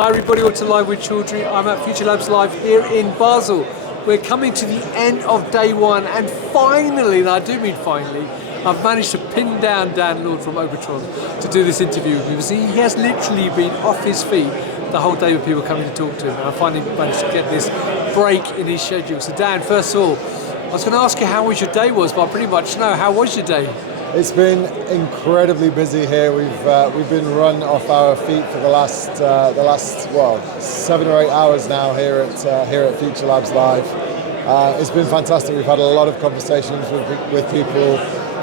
Hi everybody, welcome to Live with Chaudhry. I'm at Future Labs Live here in Basel. We're coming to the end of day one, and finally, and I do mean finally, I've managed to pin down Dan Lord from Opentrons to do this interview with me, because he has literally been off his feet the whole day with people coming to talk to him, and I finally managed to get this break in his schedule. So Dan, first of all, I was going to ask you how was your day was, but I pretty much know. How was your day? It's been incredibly busy here. We've been run off our feet for the last 7 or 8 hours now here at Future Labs Live. It's been fantastic. We've had a lot of conversations with people,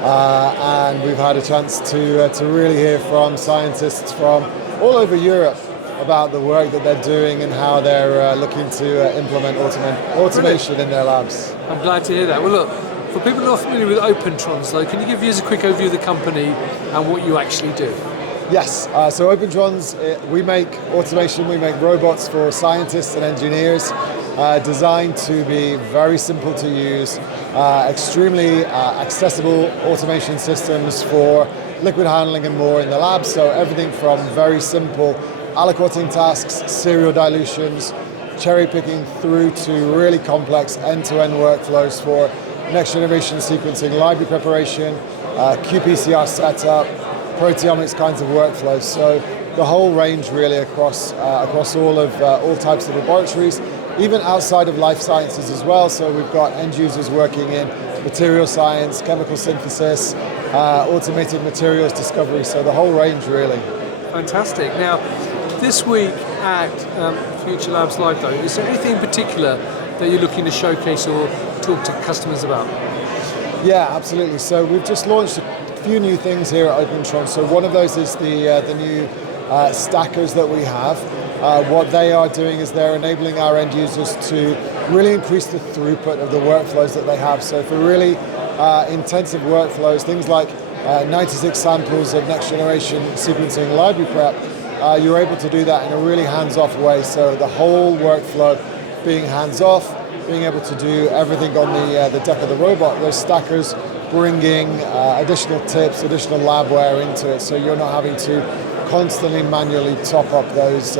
and we've had a chance to really hear from scientists from all over Europe about the work that they're doing and how they're looking to implement automation in their labs. I'm glad to hear that. Well, look, for people not familiar with Opentrons, though, can you give us a quick overview of the company and what you actually do? Yes, so Opentrons, we make automation, we make robots for scientists and engineers, designed to be very simple to use, extremely accessible automation systems for liquid handling and more in the lab. So everything from very simple aliquoting tasks, serial dilutions, cherry picking, through to really complex end-to-end workflows for next generation sequencing, library preparation, qPCR setup, proteomics kinds of workflows. So the whole range really across all types of laboratories, even outside of life sciences as well. So we've got end users working in material science, chemical synthesis, automated materials discovery. So the whole range really. Fantastic. Now, this week at Future Labs Live, though, is there anything in particular that you're looking to showcase or talk to customers about? Yeah, absolutely. So we've just launched a few new things here at Opentrons. So one of those is the new stackers that we have. What they are doing is they're enabling our end users to really increase the throughput of the workflows that they have. So for really intensive workflows, things like 96 samples of next generation sequencing library prep, you're able to do that in a really hands-off way. So the whole workflow being hands-off, being able to do everything on the deck of the robot. Those stackers bringing additional tips, additional labware into it, so you're not having to constantly manually top up those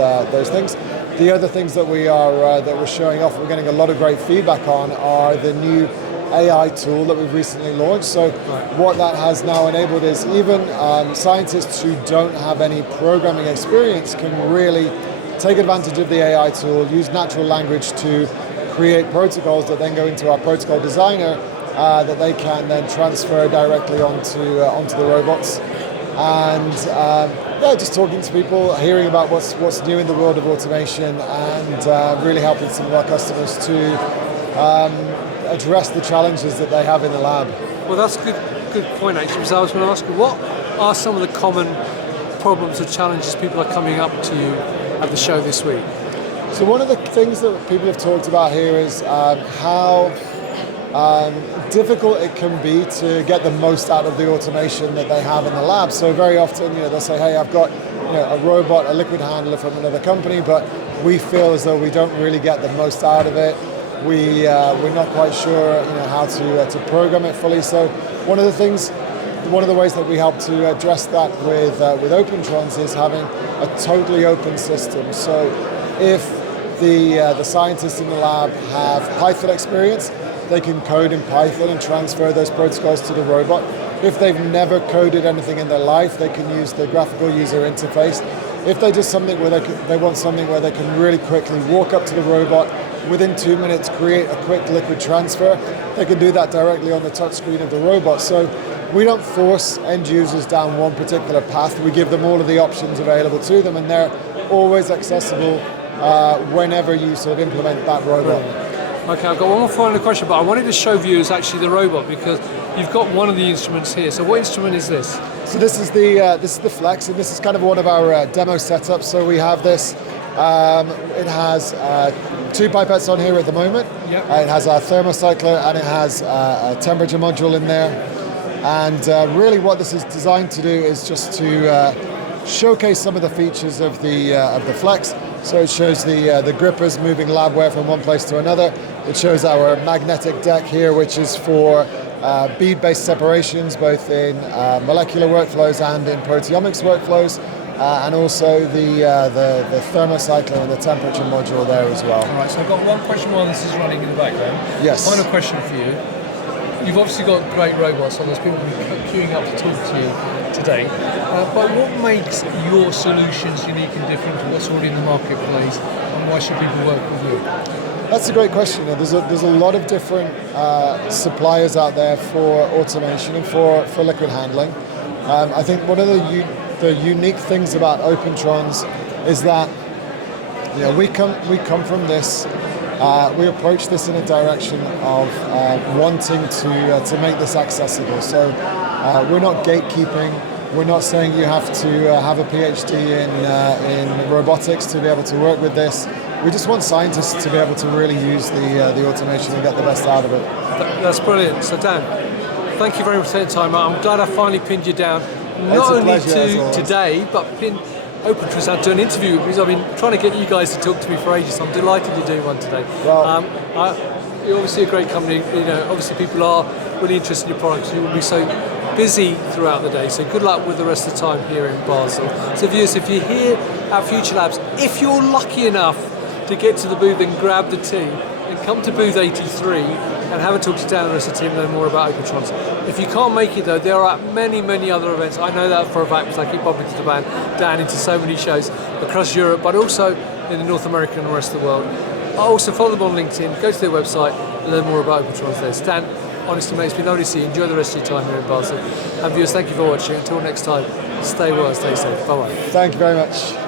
things. The other things that we're showing off, we're getting a lot of great feedback on, are the new AI tool that we've recently launched. So what that has now enabled is even scientists who don't have any programming experience can really take advantage of the AI tool, use natural language to create protocols that then go into our protocol designer that they can then transfer directly onto the robots. And just talking to people, hearing about what's new in the world of automation, and really helping some of our customers to address the challenges that they have in the lab. Well, that's a good point, actually, because I was going to ask you, what are some of the common problems or challenges people are coming up to you at the show this week? So one of the things that people have talked about here is how difficult it can be to get the most out of the automation that they have in the lab. So very often, they'll say, hey, I've got a robot, a liquid handler from another company, but we feel as though we don't really get the most out of it. We're not quite sure how to program it fully. So one of the ways that we help to address that with Opentrons is having a totally open system. So if the scientists in the lab have Python experience, they can code in Python and transfer those protocols to the robot. If they've never coded anything in their life, they can use the graphical user interface. If they just they want something where they can really quickly walk up to the robot, within 2 minutes create a quick liquid transfer, they can do that directly on the touchscreen of the robot. So we don't force end users down one particular path. We give them all of the options available to them, and they're always accessible whenever you sort of implement that robot. Okay, I've got one more final question, but I wanted to show viewers actually the robot, because you've got one of the instruments here. So what instrument is this? So this is the Flex, and this is kind of one of our demo setups. So we have this. It has 2 pipettes on here at the moment. Yep. It has a thermocycler, and it has a temperature module in there. And really what this is designed to do is just to showcase some of the features of the Flex. So it shows the grippers moving labware from one place to another. It shows our magnetic deck here, which is for bead-based separations, both in molecular workflows and in proteomics workflows. and also the thermocycler and the temperature module there as well. All right, so I've got one question while this is running in the background. Yes. Final question for you. You've obviously got great robots, and there's people queuing up to talk to you today. But what makes your solutions unique and different to what's already in the marketplace, and why should people work with you? That's a great question. There's a lot of different suppliers out there for automation and for liquid handling. I think one of the unique things about Opentrons is that we come from this. We approach this in a direction of wanting to make this accessible. So we're not gatekeeping. We're not saying you have to have a PhD in robotics to be able to work with this. We just want scientists to be able to really use the automation and get the best out of it. That's brilliant. So Dan, thank you very much for taking time. I'm glad I finally pinned you down. Not only to today, but pin Opentrons out to an interview, because I've been trying to get you guys to talk to me for ages. So I'm delighted you're doing one today. Well, you're obviously a great company. Obviously people are really interested in your products. You will be so busy throughout the day. So good luck with the rest of the time here in Basel. So viewers, if you're here at Future Labs, if you're lucky enough to get to the booth and grab the tea, then come to booth 83 and have a talk to Dan and the rest of the team and learn more about Opentrons. If you can't make it though, there are many, many other events. I know that for a fact because I keep bumping to the man Dan into so many shows across Europe, but also in the North America and the rest of the world. Also follow them on LinkedIn, go to their website and learn more about Opentrons there. Dan, honestly mate, it's been lovely to see you. Enjoy the rest of your time here in Basel. And viewers, thank you for watching. Until next time, stay well, stay safe. Bye-bye. Thank you very much.